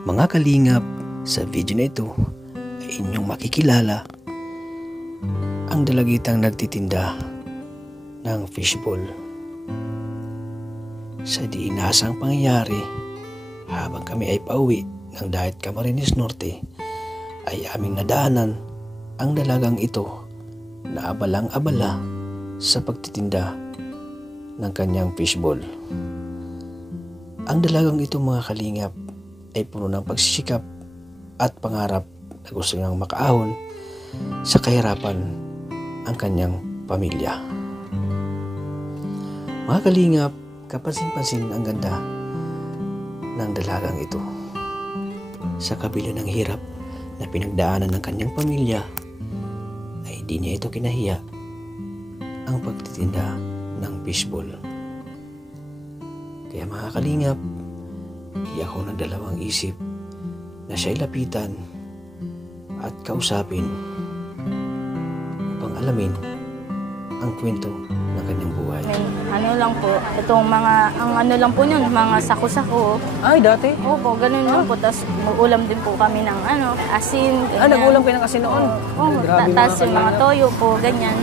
Mga kalingap, sa video na ito ay inyong makikilala ang dalagitang nagtitinda ng fishball. Sa di inasang pangyayari, habang kami ay pauwi ng Diet Camarines Norte, ay aming nadaanan ang dalagang ito na abalang-abala sa pagtitinda ng kanyang fishball. Ang dalagang ito, mga kalingap, ay puno ng pagsisikap at pangarap na gusto niyang makaahon sa kahirapan ang kanyang pamilya. Mga kalingap, kapansin-pansin ang ganda ng dalagang ito. Sa kabila ng hirap na pinagdaanan ng kanyang pamilya, ay di niya ito kinahiya ang pagtitinda ng fishball. Kaya mga kalingap, di ako nagdalawang isip na siya'y lapitan at kausapin upang alamin ang kwento ng kanyang buhay. Ano lang po, itong mga, ang ano lang po yun, mga sako-sako. Ay, dati? Opo, ganun lang po. Tapos mag-ulam din po kami ng asin. Ah, nag-ulam kayo ng asin noon? Oo, tapos yung mga toyo po, ganyan.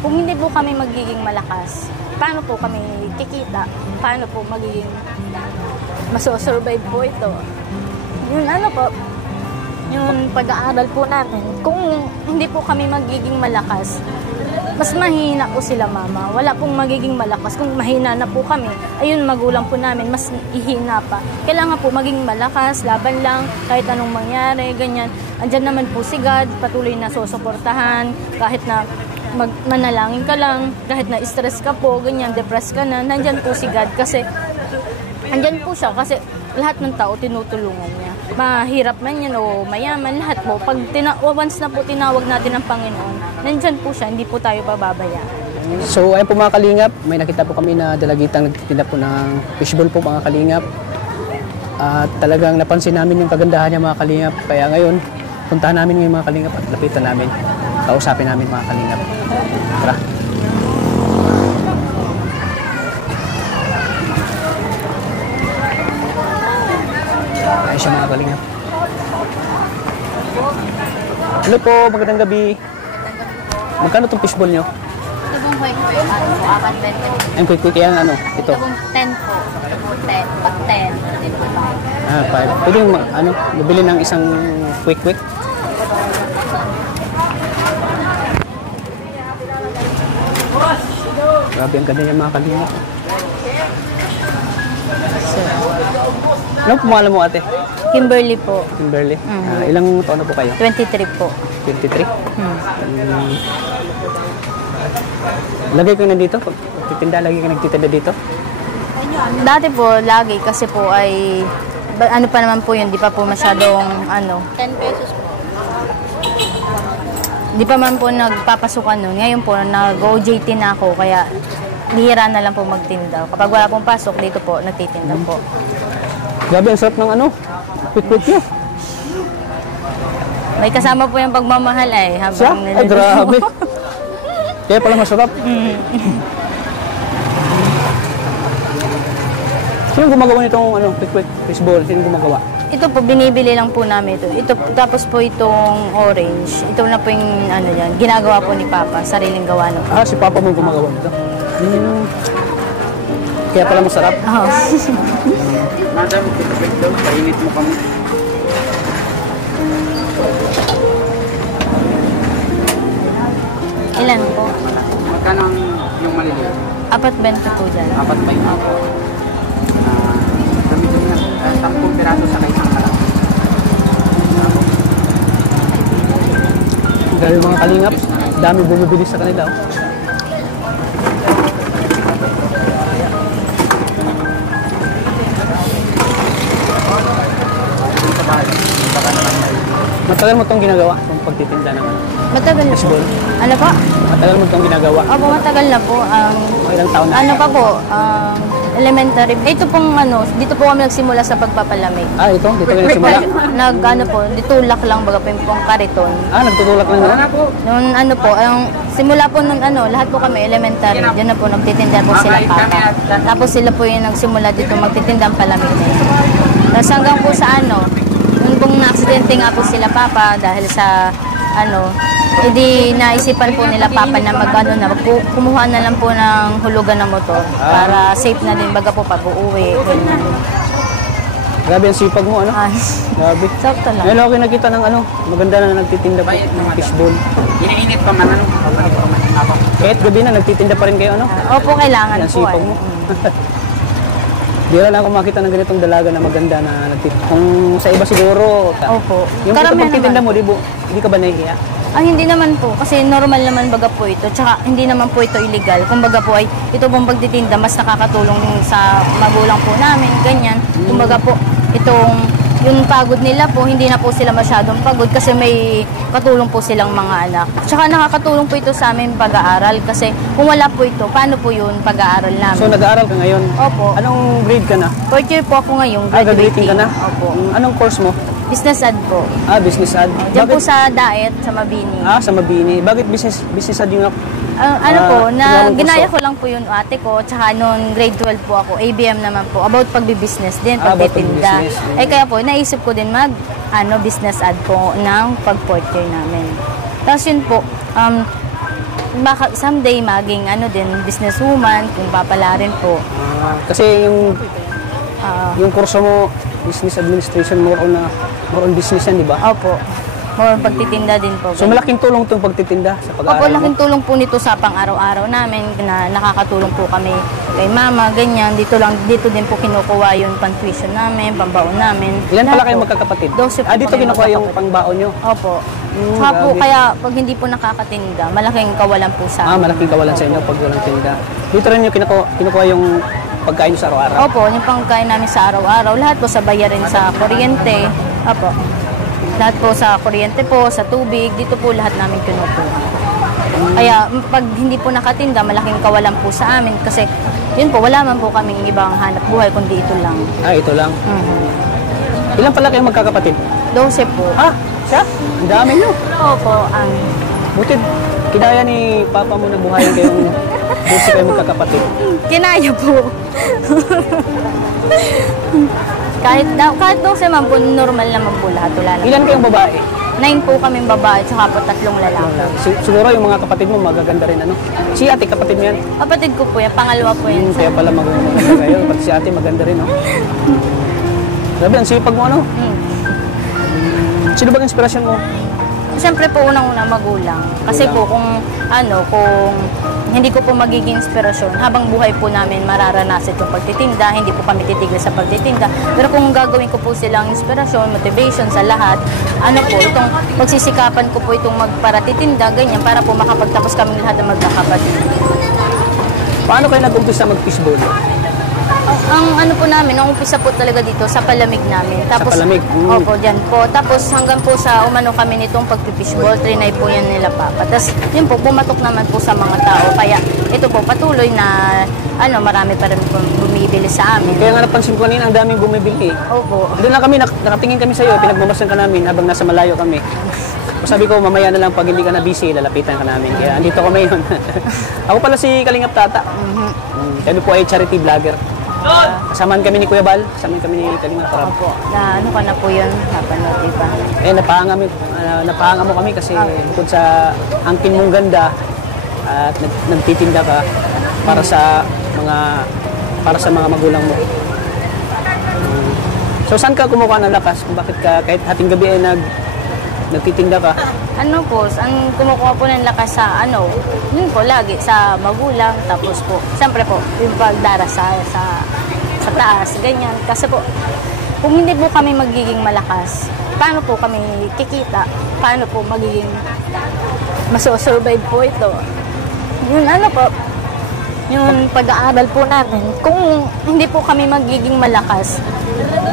Kung hindi po kami magiging malakas, paano po kami kikita? Paano po magiging masosurvive po ito? Yun ano po, yung pag-aaral po namin, kung hindi po kami magiging malakas, mas mahina po sila, mama. Wala pong magiging malakas. Kung mahina na po kami, ayun, magulang po namin, mas ihina pa. Kailangan po maging malakas, laban lang, kahit anong mangyari, ganyan. Andyan naman po si God, patuloy na susuportahan, kahit na manalangin ka lang, kahit na stress ka po, ganyan, depressed ka na, nandyan po si God kasi andyan po siya kasi lahat ng tao tinutulungan niya. Mahirap man yan o mayaman, lahat po. Pag once na po tinawag natin ng Panginoon, nandyan po siya, hindi po tayo bababayaan. So ayun po mga kalingap, may nakita po kami na dalagitang nagtitinda po ng fishball po mga kalingap. At talagang napansin namin yung kagandahan niya mga kalingap. Kaya ngayon, puntahan namin ngayon mga kalingap at lapitan namin. Kausapin namin mga kalingap. Tara. Ayun siya mga kalingap. Hello po, magandang gabi. Magkano itong fishball nyo? Ito pong quick-quick, apat 10. Ang quick-quick yan, ano? Ito. Ito pong 10 po. Ito pong 10. Pag 10, dito po tayo. Ah, 5. Pwede yung, bibili ng isang quick-quick? Grabe, ang ganda niya mga kalingap. Anong pangalan mo, ate? Kimberly po. Kimberly. Ilang taon na po kayo? 23 po. 23? Lagi kayo nandito? Lagi kayo nagtitinda dito? Dati po, lagi kasi po ay, ano pa naman po yun, di pa po masyadong, 10 pesos po. Di pa man po nagpapasukan nun. Ngayon po, nag-OJT na ako, kaya bihira na lang po magtinda. Kapag wala pong pasok, dito po, nagtitinda po. Grabe, ang sarap ng quick-quick nyo. May kasama po yung pagmamahal ay. Siya? Ay, grabe. Kaya pala masarap. Sino gumagawa nitong quick-quick fishball? Sino gumagawa? Ito po, binibili lang po namin ito. Tapos po itong orange. Ito na po yung yan. Ginagawa po ni Papa. Sariling gawa na po. Ah, si Papa mo gumagawa nito. Kaya pala masarap. Oh. Madam, quick daw. Painit mo kami. Ilan po? Magkano yung maliliit? 4.20 po dyan. 4 ba yung ako? Kami doon na 10 piraso sa isang kalap. Grabe mga kalingap. Dami bumibili sa kanila. Matagal mo itong ginagawa? Itong pagtitinda naman? Matagal na po. Fishball? Ano po? Matagal mo itong ginagawa? Opo, matagal na po. Ilang taon na? Ano pa po? Elementary. Ito pong dito po kami nagsimula sa pagpapalamig. Ah, ito? Dito kayo nagsimula? Ditulak lang baga pong kariton. Ah, nagtutulak lang na? Noon simula po nung lahat po kami elementary, diyan na po nagtitinda po sila papa. Tapos sila po yung nagsimula dito magtitinda ng palamig na yun. Tapos hanggang po sa nung pong na-aksidente nga po sila papa dahil sa edi naisipan po nila papa na kumuha na lang po ng hulugan ng motor para safe na din baga po pag uuwi. Ganyan. Grabe ang sipag mo, ano? Grabe. Sakto lang. Ngayon ako nakita ng maganda na nagtitinda po ng fishball. Iniinit pa man, Kahit gabi na, nagtitinda pa rin kayo, ano? Opo, kailangan Yan, po. sipag mo. Di lang ako makita ng ganitong dalaga na maganda na nagtitinda. Kung sa iba siguro, Opo. yung Karamihan pagtitinda naman. mo, hindi ka ba nahihiya? Hindi naman po. Kasi normal naman baga po ito. Tsaka hindi naman po ito illegal. Kumbaga po ay ito pong pagtitinda mas nakakatulong sa magulang po namin. Ganyan. Kumbaga po yung pagod nila po, hindi na po sila masyadong pagod kasi may katulong po silang mga anak. Tsaka nakakatulong po ito sa amin pag-aaral kasi kung wala po ito, paano po yun pag-aaral namin? So nag-aaral ka ngayon? Opo. Anong grade ka na? 4th year po ako ngayon. Graduating ka na? Opo. Anong course mo? Business ad po. Business ad. Diyan po sa Daet, sa Mabini. Sa Mabini. Bakit business ad yung Ginaya ko lang po yun ate ko, tsaka noon grade 12 po ako, ABM naman po, about pagbi-business din, pagtitinda. Kaya po, naisip ko din business ad po ng pag-4th year namin. Tapos yun po, baka someday maging din, businesswoman, kung papalarin po. Kasi yung kurso mo, business administration, more on business yan, di ba? Opo. More pagtitinda din po. So malaking tulong itong pagtitinda sa pag-aaral mo? Opo, laking tulong po nito sa pang-araw-araw namin na nakakatulong po kami kay mama, ganyan. Dito din po kinukuha yung pang-tuition namin, pambaon namin. Ilan pala kayo magkakapatid? 12 po dito kami kinukuha yung pangbaon nyo? Opo. Saka po, kaya pag hindi po nakakatinda, malaking kawalan po sa amin. Malaking kawalan sa inyo pag walang tinda. Dito rin yung kinukuha yung pagkain nyo sa araw-araw? Opo, yung pagkain namin sa araw-araw. Lahat po sa bayarin sa kuryente. Opo. Lahat po sa kuryente po, sa tubig, dito po lahat namin kinukuha. Kaya pag hindi po nakatinda, malaking kawalan po sa amin kasi yun po, wala man po kaming ibang hanap buhay kundi ito lang. Ito lang. Ilan pala kayo magkakapatid? 12 po. Siya? Ang dami nyo. Opo, Buti, kinaya ni Papa mo na buhayin kayong 12 kayo magkakapatid. Kinaya po. Kahit 12 man po, normal naman po lahat. Wala lang. Ilan kayong babae? 9 po kaming babae, tsaka po 3 lalaki. Siguro yung mga kapatid mo magaganda rin, ano? Si ate, kapatid mo yan? Kapatid ko po yan, pangalawa po yan. Kaya pala maganda kayo. Pati si ate maganda rin, no? Sabi, ang sipag mo, ano? Sino bang inspirasyon mo? Siyempre po, unang-una magulang. Kasi po, kung hindi ko po magiging inspirasyon, habang buhay po namin mararanasan yung pagtitinda, hindi po kami titigil sa pagtitinda. Pero kung gagawin ko po silang inspirasyon, motivation sa lahat, itong pagsisikapan ko po itong magparatitinda, ganyan, para po makapagtapos kami lahat ng magkakapatid. Paano kayo nag-umpisa mag-fishball? Ang po namin, ang umpisa po talaga dito sa palamig namin. Tapos, sa palamig? Opo, dyan po. Tapos hanggang po sa umano kami nitong pagpipishball, trinay po yan nila papa. Tapos yun po, bumatok naman po sa mga tao. Kaya ito po, patuloy na marami pa rin po bumibili sa amin. Kaya nga napansin ko kanina, ang daming bumibili. Opo. Doon lang kami, nakatingin kami sa'yo, pinagmamasdan ka namin habang nasa malayo kami. Sabi ko, mamaya na lang pag hindi ka na busy, lalapitan ka namin. Kaya andito kami yun. Ako pala si Kalingap Tata. Kami po ay charity vlogger. Kasamaan kami ni Kuya Bal, kasamaan kami ni Kalingap Tarab. Opo, ano ka na po yun, napanood diba? Napahanga mo kami kasi bukod sa angkin mong ganda at nagtitinda ka para sa mga magulang mo. So saan ka kumukuha ng lakas? Kung bakit ka kahit hating gabi ay nagtitinda ka? Ang kumukuha po ng lakas sa yun po lagi sa magulang, tapos po siyempre po yung pagdarasal sa taas, ganyan. Kasi po kung hindi po kami magiging malakas, paano po kami kikita? Paano po magiging masosurvive po ito? Yun po, yung pag-aaral po namin, kung hindi po kami magiging malakas,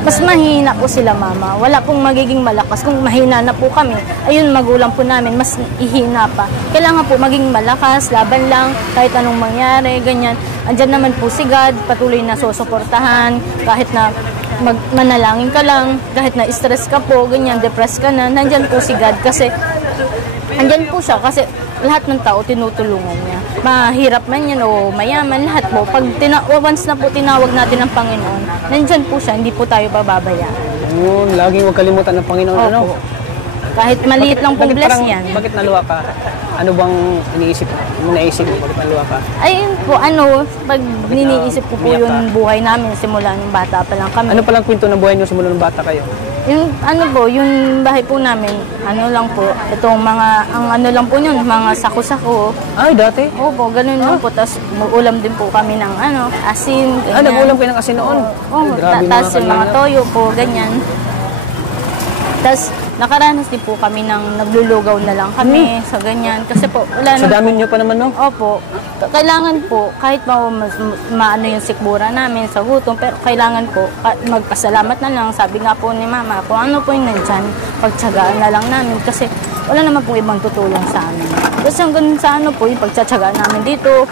mas mahina po sila mama. Wala pong magiging malakas. Kung mahina na po kami, ayun magulang po namin, mas ihina pa. Kailangan po maging malakas, laban lang, kahit anong mangyari, ganyan. Andyan naman po si God, patuloy na susuportahan, kahit na manalangin ka lang, kahit na stress ka po, ganyan, depressed ka na, nandyan po si God kasi andyan po siya kasi lahat ng tao tinutulungan niya. mahirap man yan o mayaman, lahat po. Pag once na po tinawag natin ng Panginoon, nandyan po siya, hindi po tayo pababayaan. Yun, laging huwag kalimutan ng Panginoon. Ano? Opo. Kahit maliit lang po Bakit bless parang- yan. Bakit naluwa ka? Ano bang iniisip mo? Naisip mo? Bakit naluwa ka? Ayun po, pag niniisip ko po umiyak yung buhay namin simula nung bata pa lang kami. Ano palang kwento ng buhay niyo simula ng bata kayo? Yung yung bahay po namin, lang po, itong ang lang po yun, mga sako-sako. Ay, dati? Opo, ganun lang po. Tapos ulam din po kami ng asin, ganyan. Nag-ulam kayo ng asin noon? Oo, Ay, grabe tapos yung mga kalingap. toyo po, ganyan. Tapos nakaranas din po kami ng naglulugaw na lang kami sa ganyan. Kasi po, wala Sa na dami niyo pa naman, no? Opo. Kailangan po, kahit maano yung sikmura namin sa gutom, pero kailangan po, magpasalamat na lang. Sabi nga po ni Mama, kung ano po yung nandyan, pagtsagaan na lang namin. Kasi wala naman po ibang tutulong sa amin. Tapos hanggang sa po, yung pagtsatsagaan namin dito,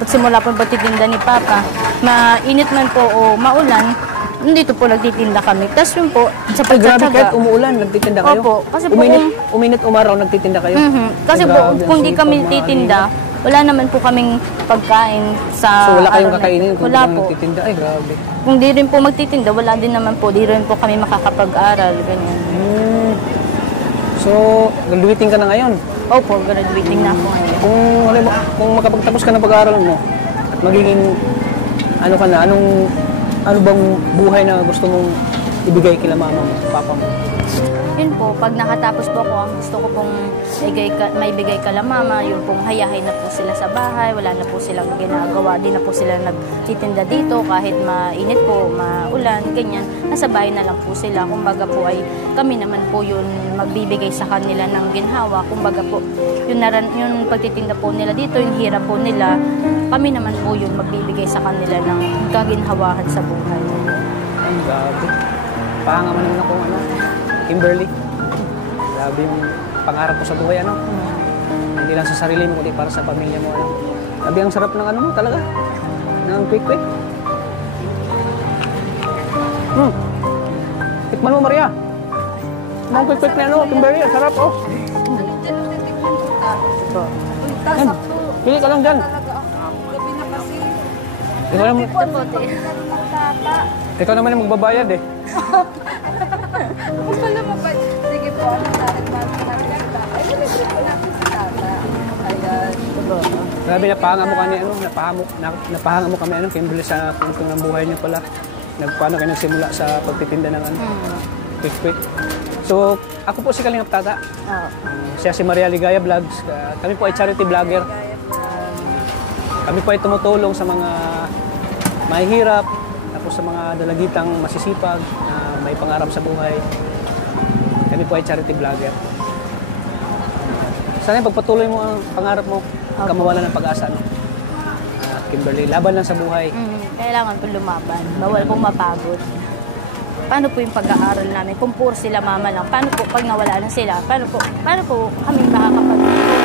pagsimula po yung pagtitinda ni Papa, mainit man po o maulan, nandito po nagtitinda kami. Tapos yun po, sa Ay, grabe, kahit pagtsatsaga. umuulan, nagtitinda kayo? Opo, kasi po uminit umaraw, nagtitinda kayo? Kasi Ay, po, grabe, kung ang di sipag, kami mga titinda, wala naman po kaming pagkain sa So, wala kayong araw na kakainin ito. kung Wala di po. nagtitinda? Ay, grabe. Kung di rin po magtitinda, wala din naman po. Di rin po kami makakapag-aral, ganyan. So, graduating ka na ngayon. Opo, graduating na ako ngayon. Kung makapagtapos ka ng pag-aaral mo, at magiging, ano bang buhay na gusto mong ibigay kila mama mo, papa mo? Yun po, pag nakatapos po ako, ang gusto ko pong maibigay kala mama, yung pong hayahay na po sila sa bahay, wala na po silang ginagawa, di na po sila nagtitinda dito kahit mainit po, maulan, ganyan. Nasa bahay na lang po sila. Kumbaga po ay kami naman po yun magbibigay sa kanila ng ginhawa. Kumbaga po, yung pagtitinda po nila dito, yung hirap po nila, kami naman po yun magbibigay sa kanila ng kaginhawahan sa buhay. Ay, grabe. Pahanga mo naman ako, Kimberly. Grabe yung pangarap ko sa buhay, Hindi lang sa sarili mo, kundi para sa pamilya mo, Grabe, ang sarap ng mo talaga. Ng quick-quick. Tikman mo, Maria. Ang quick-quick na Kimberly, ang sarap, Yan, pili ka lang dyan. Ikaw naman yung magbabayad, Wala mo pa. Sige po, tarik mo namin. Ay, nilipit ko namin sa tata. Ayan. Grabe, napahanga mo kami, napahanga mo kami, Kimberly, sa punto ng buhay niyo pala. Paano kayo nagsimula sa pagtitinda ng quick-quick. So, ako po si Kalingap Tata. Siya si Maria Ligaya Vlogs. Kami po ay charity vlogger. Kami po ay tumutulong sa mga mahihirap, tapos sa mga dalagitang masisipag, na may pangarap sa buhay. Kami po ay charity vlogger. Sana pagpatuloy mo ang pangarap mo, huwag ka mawala ng pag-asa. Kimberly, laban lang sa buhay. Kailangan po lumaban. Bawal pong mapagod. Paano po yung pag-aaral namin? Kung puro sila mama lang, paano po pag nawala na sila? Paano po kami makakapag-ipon?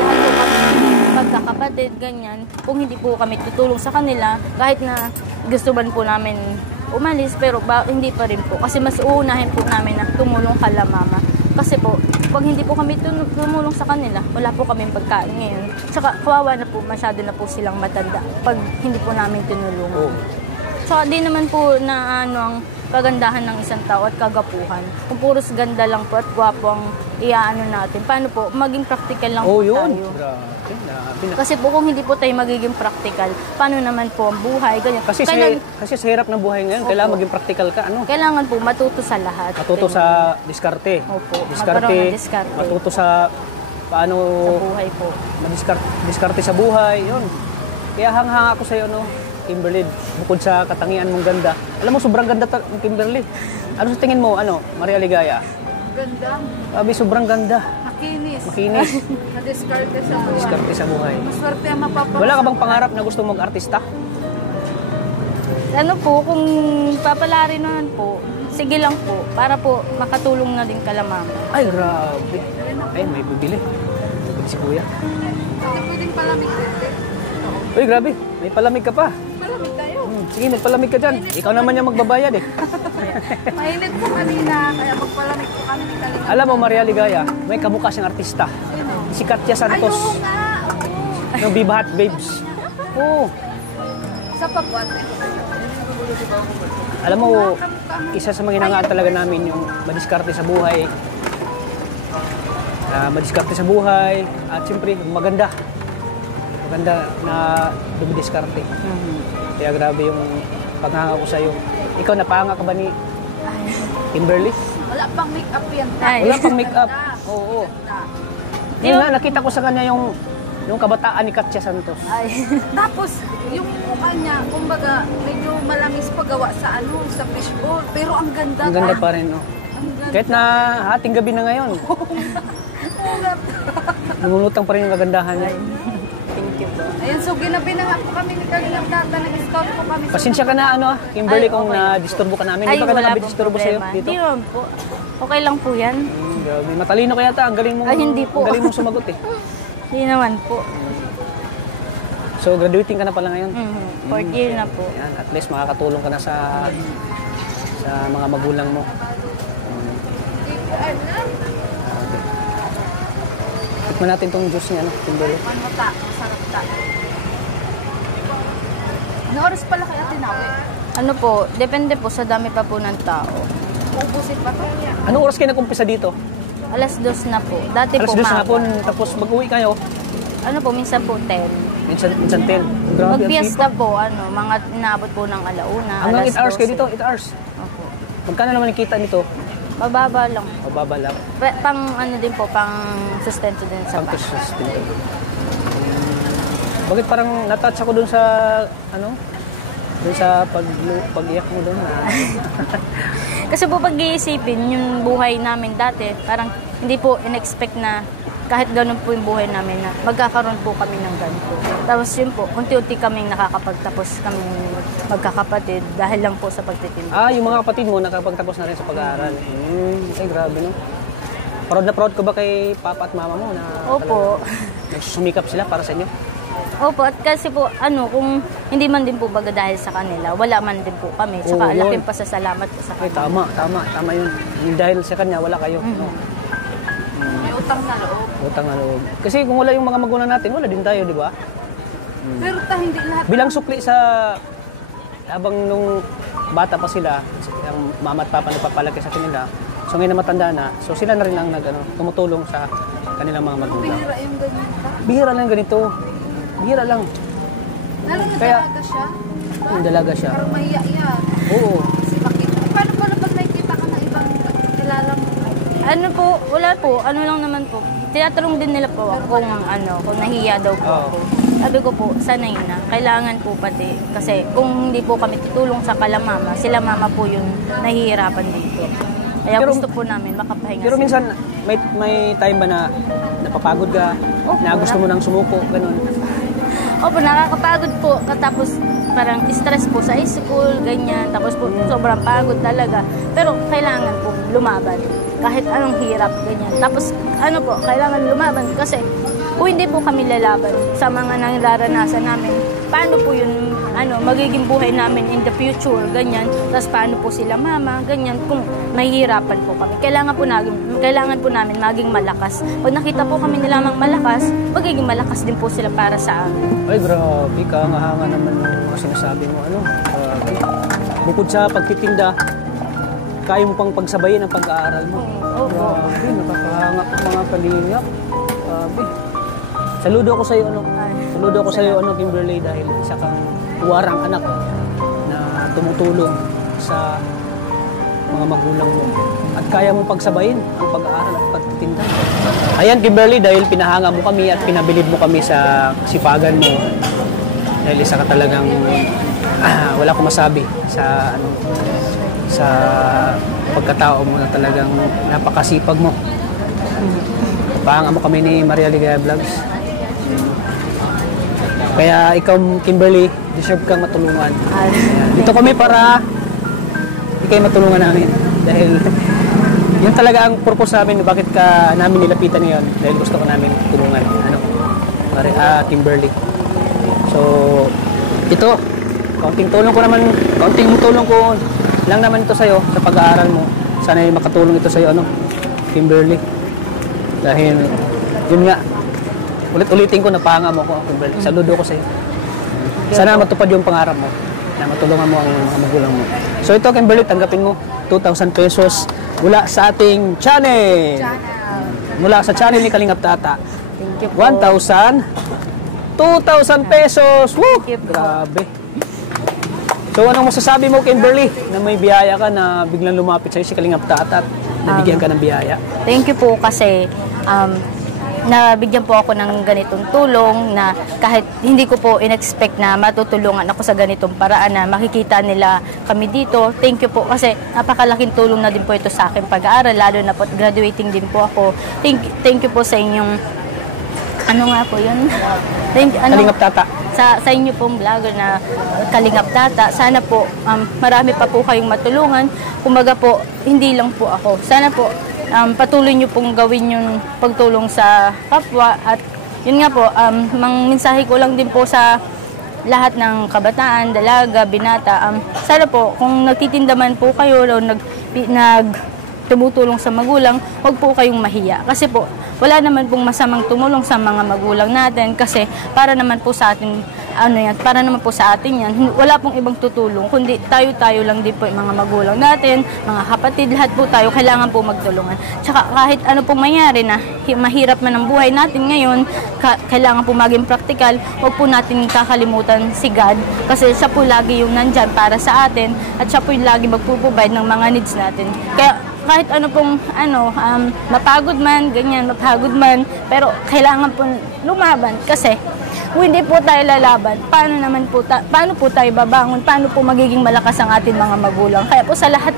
Lahat po kami magkakapatid, ganyan. Kung hindi po kami tutulong sa kanila, kahit na gusto man po namin umalis, pero hindi pa rin po. Kasi mas uunahin po namin na tumulong kala mama. Kasi po, pag hindi po kami tumulong sa kanila, wala po kaming pagkain ngayon. Tsaka kawawa na po, masyado na po silang matanda pag hindi po namin tinulungan. Tsaka di naman po na ang kagandahan ng isang tao at kagapuhan. Kung puros ganda lang po at gwapo ang iaano natin, paano po, maging practical lang po yun. tayo. Grabe. Kasi po kung hindi po tayo magiging practical, paano naman po ang buhay, ganyan. Kasi sa hirap ng buhay ngayon, kailangan maging practical ka, Kailangan po matuto sa lahat. Matuto sa diskarte. Opo, magkaroon ng diskarte. Matuto sa paano Sa buhay po. diskarte sa buhay, yun. Kaya hanga ako sa iyo, Kimberly, bukod sa katangian mong ganda. Alam mo, sobrang ganda Kimberly. Ano sa tingin mo, Maria Ligaya? Ganda. Sabi, sobrang ganda. Makinis. Nadiskarte sa buhay. Diskarte sa buhay. Maswerte ang mapapag... Wala ka bang pangarap na gusto mong artista? Kung papalari naman po, sige lang po, para po makatulong na din kalamang. Ay, grabe. Ay, may bibili. Si Kuya. Kasi pwedeng palamig din. Uy, grabe. May palamig ka pa. Palamig tayo. Sige, magpalamig ka dyan. Ikaw naman yung magbabayad Mainit po kanina, kaya magpalamig po kami ni Kalingap. Alam mo, Maria Ligaya, may kamukha siyang artista. Sino? Si Katya Santos. Ayun nga. Yung Viva Hot Babes. Oo. Sa pagwate. Alam mo, isa sa mga hinangaan talaga namin yung madiskarte sa buhay. Madiskarte sa buhay at siyempre maganda. Maganda na dumidiskarte. Kaya grabe yung paghanga ko sa'yo. Ikaw, napahanga ka ba ni Kimberly? Wala pang make-up yan. Ay. Wala pang make-up. Oo. Yun nga, nakita ko sa kanya yung kabataan ni Katya Santos. Ay. Tapos, yung mukha niya, kumbaga, medyo malamis pagawa sa sa fishbowl. Pero ang ganda. Ang ganda pa rin, no? Ang ganda. Kahit na hating gabi na ngayon, lumulutang pa rin yung kagandahan niya. Thank you po. Ayan, so ginabi na nga po kami ni Kalingap Data. Nag-scout po kami. Pasensya ka na, Kimberly, Ay, kung okay. na-disturbo ka namin. Ay, Di ba ka wala pong nabi-disturbo sa'yo problema. dito? Hindi naman po. Okay lang po yan. Grabe. Matalino ka yata. Ang galing mong, Ay, hindi po. Ang galing mong sumagot eh. Hindi naman po. So, graduating ka na pala ngayon. Fourth year na po. Yan, at least makakatulong ka na sa mga magulang mo. Tikman natin tong juice niya, Kimberly. Manmata, masarap ta. Ano oras pala kaya tinawid? Ano po, depende po sa dami pa po ng tao. Uubusin pa to? Anong oras kayo nag-umpisa dito? Alas 2 na po. Dati Alas po 2 na maaga. hapon, tapos mag-uwi kayo. Ano po, minsan po 10. Minsan 10. Grabe, Pag ang fiesta sipag. po, mga inaabot po ng alauna, Hanggang alas 8 hours kayo 12. dito, 8 hours. Opo. Magkano naman nakita nito? Mababa lang. Mababa lang. Pang ano din po, pang sustento din sa bahay. Pang-tests dito. Bakit parang natouch ako dun sa, dun sa pag-iyak mo dun na. Kasi po pag-iisipin, yung buhay namin dati, parang hindi po in-expect na kahit ganun po yung buhay namin na magkakaroon po kami ng ganito. Tapos yun po, unti-unti kaming nakakapagtapos kaming magkakapatid dahil lang po sa pagtitinda. Yung mga kapatid mo nakapagtapos na rin sa pag-aaral. Ay, grabe, no? Proud na proud ka ba kay papa at mama mo na Opo. talagang nagsusumikap sila para sa inyo? Opo, at kasi po, kung hindi man din po baga dahil sa kanila, wala man din po kami. Tsaka Oo, yun. laking pasasalamat po sa Ay, kanila. tama yun. Yung dahil sa kanya, wala kayo. No? May utang na loob. Utang na loob. Kasi kung wala yung mga magulang natin, wala din tayo, di ba? Pero hindi lahat. Bilang sukli habang nung bata pa sila, ang mama at papa nagpapalaki sa kanila, so ngayon na matanda na, so sila na rin ang tumutulong sa kanilang mga magulang. Bihira yung ganyan ka. Bihira lang ganito. Bihira lang. Lalo na Kaya- dalaga siya. Yung dalaga siya. Parang mahiya yan. Oo. Kasi bakit? Paano pala pag nakikita ka ng ibang kilala mo? Ano po, wala po, ano lang naman po. Tinatanong din nila po ako kung nahiya daw po Oo. ako. Sabi ko po, sanay na. Kailangan po pati. Kasi kung hindi po kami tutulong sa kalamama, sila mama po yung nahihirapan dito. Kaya Pero- gusto po namin makapahinga Pero sila. minsan, may time ba na napapagod ka, na gusto mo nang sumuko, ganun? Opo, nakakapagod po. Tapos parang stress po sa school, ganyan. Tapos po sobrang pagod talaga. Pero kailangan po lumaban. Kahit anong hirap, ganyan. Tapos kailangan lumaban kasi kung hindi po kami lalaban sa mga nararanasan namin, paano po yun, magiging buhay namin in the future, ganyan. Tapos paano po sila mama, ganyan. Kung mahihirapan po kami, kailangan po namin maging malakas. Pag nakita po kami nilamang malakas, magiging malakas din po sila para sa amin. Ay, grabe ka, hanga naman yung mga sinasabi mo. Grabe. Bukod sa pagtitinda, kaya mo pang pagsabayin ang pag-aaral mo. Opo. Grabe, nakakahanga po mga kalingap. Grabe. Saludo ako sa'yo, Saludo ako sa'yo, Kimberly, dahil isa kang warang anak na tumutulong sa mga magulang mo. At kaya mo pagsabayin ang pag-aaral at pagtitinda. Ayan, Kimberly, dahil pinahanga mo kami at pinabilib mo kami sa kasipagan mo. Dahil isa ka talagang wala akong masabi sa pagkatao mo na talagang napakasipag mo. Pahanga mo kami ni Maria Ligaya Vlogs. Kaya ikaw, Kimberly, deserve kang matulungan. Ayan. Dito kami para ikay matulungan namin. Dahil yun talaga ang purpose namin, bakit ka namin nilapitan ngayon. Dahil gusto ko namin tulungan. Kimberly. So, ito, kaunting tulong ko lang naman ito sa'yo sa pag-aaral mo. Sana ay makatulong ito sa'yo, Kimberly. Dahil, yun nga, ulit-ulitin ko, napahanga mo ako, Kimberly. Saludo ko sa iyo. Sana matupad yung pangarap mo na matulungan mo ang mga magulang mo. So ito, Kimberly, tanggapin mo 2,000 pesos mula sa ating channel. Mula sa channel ni Kalingap Tata. Thank you po. 1,000, 2,000 pesos. Woo! Thank you po. Grabe. So anong masasabi mo, Kimberly, na may biyaya ka na biglang lumapit sa'yo si Kalingap Tata at nabigyan ka ng biyaya? Thank you po kasi nabigyan po ako ng ganitong tulong na kahit hindi ko po in-expect na matutulungan ako sa ganitong paraan na makikita nila kami dito. Thank you po kasi napakalaking tulong na din po ito sa akin pag-aaral, lalo na po graduating din po ako. Thank you po sa inyong ano nga po yun? Kalingap Tata. Sa inyo pong vlogger na Kalingap Tata, sana po marami pa po kayong matulungan. Kumbaga po, hindi lang po ako. Sana po patuloy nyo pong gawin yung pagtulong sa kapwa. At yun nga po, mensahe ko lang din po sa lahat ng kabataan, dalaga, binata. Sana po, kung nagtitinda man po kayo o tumutulong sa magulang, huwag po kayong mahiya. Kasi po, wala naman pong masamang tumulong sa mga magulang natin kasi para naman po sa atin, para naman po sa atin yan. Wala pong ibang tutulong, kundi tayo-tayo lang din po yung mga magulang natin, mga kapatid, lahat po tayo, kailangan po magtulungan. Tsaka kahit ano pong mangyari na mahirap man ang buhay natin ngayon, kailangan po maging praktikal, huwag po natin kakalimutan si God kasi siya po lagi yung nandyan para sa atin at siya po yung lagi magpuprovide ng mga needs natin. Kaya kahit ano pong mapagod man, pero kailangan po lumaban kasi kung hindi po tayo lalaban, paano po tayo babangon, paano po magiging malakas ang ating mga magulang. Kaya po sa lahat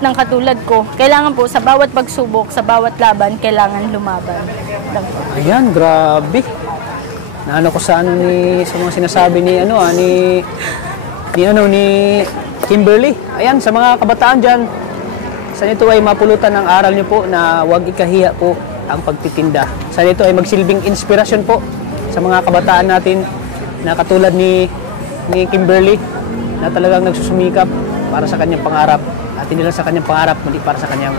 ng katulad ko, kailangan po sa bawat pagsubok, sa bawat laban, kailangan lumaban. Ayan, grabe. Naano ko sa sa mga sinasabi ni Kimberly. Ayan, sa mga kabataan dyan, sa nito ay mapulutan ang aral nyo po na huwag ikahiya po ang pagtitinda. Sa nito ay magsilbing inspirasyon po sa mga kabataan natin na katulad ni Kimberly na talagang nagsusumikap para sa kanyang pangarap at hindi lang sa kanyang pangarap, kundi para sa kanyang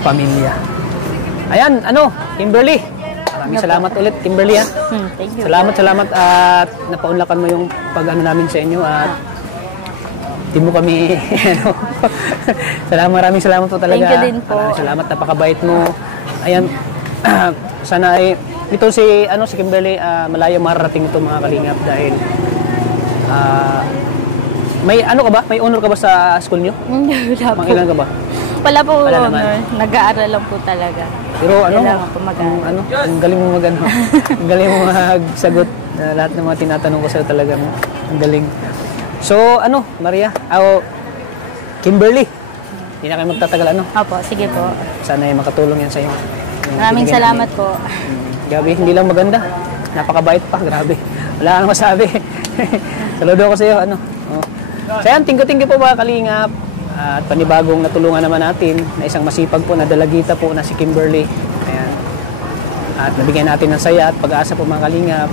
pamilya. Ayan, Kimberly, maraming salamat ulit, Kimberly. Thank you. Salamat at napaunlakan mo yung pag-ano namin sa inyo at di mo kami maraming salamat po talaga. Thank you din po. Maraming salamat, napakabait mo. Ayan, sana ay ito si Kimberly, malayo mararating ito mga kalingap dahil may ka ba? May honor ka ba sa school nyo? Wala po. Ilan ka ba? Wala po, Wala naman. nag-aaral lang po talaga. Pero Kailangan po mag-aaral. ang galing mo ang galing mo magsagot na lahat ng mga tinatanong ko sa'yo talagang ang galing. So, Maria, Kimberly, hindi na kayo magtatagal, Opo, sige po. Sana ay makatulong yan sa'yo. Maraming salamat po. Grabe, hindi lang maganda. Napakabait pa, grabe. Wala kang masabi. Saludo ako sa'yo, So, yan, tingko-tingko po mga kalingap. At panibagong natulungan naman natin na isang masipag po na dalagita po na si Kimberly. Ayan. At nabigyan natin ng saya at pag-asa po mga kalingap.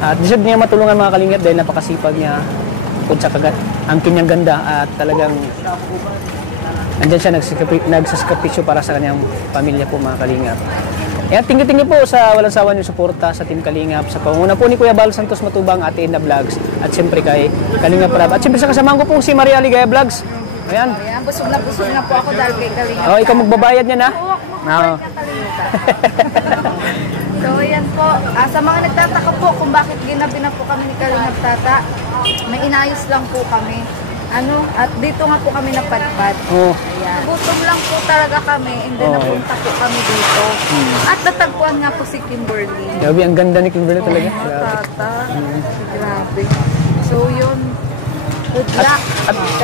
At deserve niya matulungan mga kalingap dahil napakasipag niya kung sa ang kanyang ganda at talagang andyan siya nagsasakripisyo para sa kanyang pamilya po mga kalingap. Ayan, tingin-tingin po sa walang sawa niyong suporta sa Team Kalingap, sa panguna po ni Kuya Bal Santos Matubang, Ate Edna Vlogs, at siyempre kay Kalingap Rab. At siyempre sa kasamahan ko po si Maria Ligaya Vlogs. Ayan. Ayan, busog na po ako dahil kay Kalingap. Ikaw magbabayad niya na? Oo. So, ayan po. Sa mga nagtataka po kung bakit ginabi na po kami ni Kalingap Tata, may inayos lang po kami. At dito nga po kami napadpad. Oo. Ayan. Gutom lang po talaga kami and then napunta po kami dito. At natagpuan nga po si Kimberly. Grabe, ang ganda ni Kimberly talaga. Tata. Grabe. So, yun. Good luck.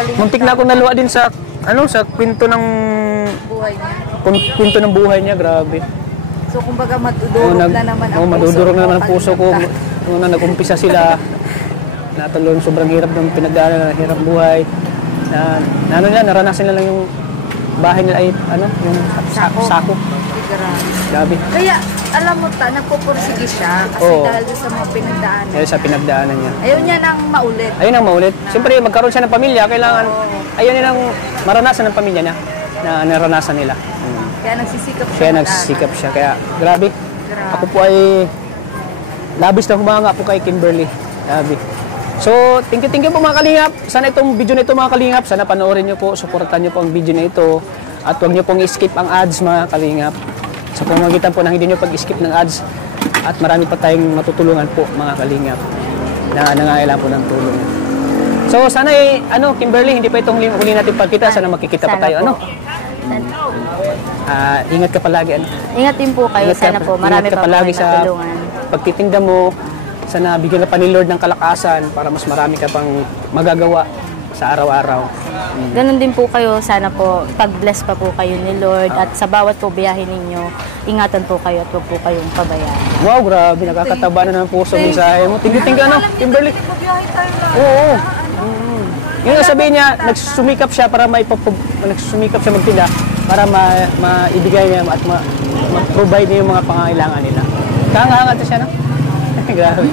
Kalingap Muntik na ako naluwa din sa sa kwento ng buhay niya. kwento ng buhay niya, grabe. So, kumbaga madudurog na naman ang puso. Madudurog na naman ang puso ko. Kalingap Tata. Nung nag-umpisa sila, natulong sobrang hirap ng pinagdaanan ng hirap buhay. Naranasan nila lang yung bahay nila ay yung sako. Grabe. Kaya, alam mo nagpupursige siya kasi dahil sa mga pinagdaanan. Dahil sa pinagdaanan niya. Ayaw niya nang maulit. Ayun ang maulit. Siyempre, magkaroon siya ng pamilya, kailangan, ayaw niya nang maranasan ng pamilya niya na naranasan nila. Kaya nagsisikap siya. Kaya nagsisikap siya. Kaya, grabe. Ako po ay labis na humanga po kay Kimberly. Grabe. So, thank you po mga kalingap. Sana itong video na ito mga kalingap, sana panoorin nyo po, supportan nyo po ang video na ito. At huwag nyo pong i-skip ang ads mga kalingap. Sa pamamagitan po ng hindi nyo pag-skip ng ads. At marami pa tayong matutulungan po mga kalingap na nangangailangan po ng tulong. So, sana Kimberly, hindi pa itong huli natin pagkita. Sana makikita pa Sana tayo. po. Ingat ka palagi. Ingat din po kayo. Ingat ka- Sana po marami ingat ka pa po palagi kayong sa matulungan. pagtitinda mo. Sana bigyan ka pa ni Lord ng kalakasan para mas marami ka pang magagawa sa araw-araw. Ganon din po kayo. Sana po pag-bless pa po kayo ni Lord. At sa bawat po biyahe ninyo, ingatan po kayo at huwag po kayong pabayaan. Wow, grabe. Nakakataba na ng puso ang mensahe mo. Tingin ka, Kimberly? Oo. Yung sabihin niya, nagsusumikap siya para nagsusumikap siya magtinda para maibigay niya at ma-provide niya yung mga pangangailangan nila. Kahanga-hanga siya, no? Grabe.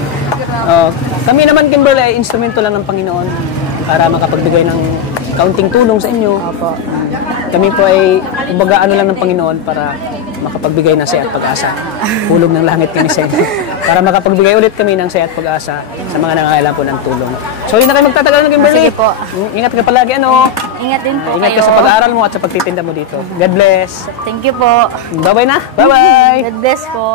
Kami naman, Kimberly, ay instrumento lang ng Panginoon para makapagbigay ng kaunting tulong sa inyo. Opo. Kami po ay kumbaga lang ng Panginoon para makapagbigay ng saya at pag-asa. Hulog ng langit kami sa inyo. Para makapagbigay ulit kami ng saya at pag-asa sa mga nangangailangan po ng tulong. So, hindi na kayo magtatagal ng Kimberly. Sige po. Ingat ka palagi, Ingat din po Ingat kayo. ka sa pag-aaral mo at sa pagtitinda mo dito. God bless. Thank you po. Bye-bye na. Bye-bye. God bless po.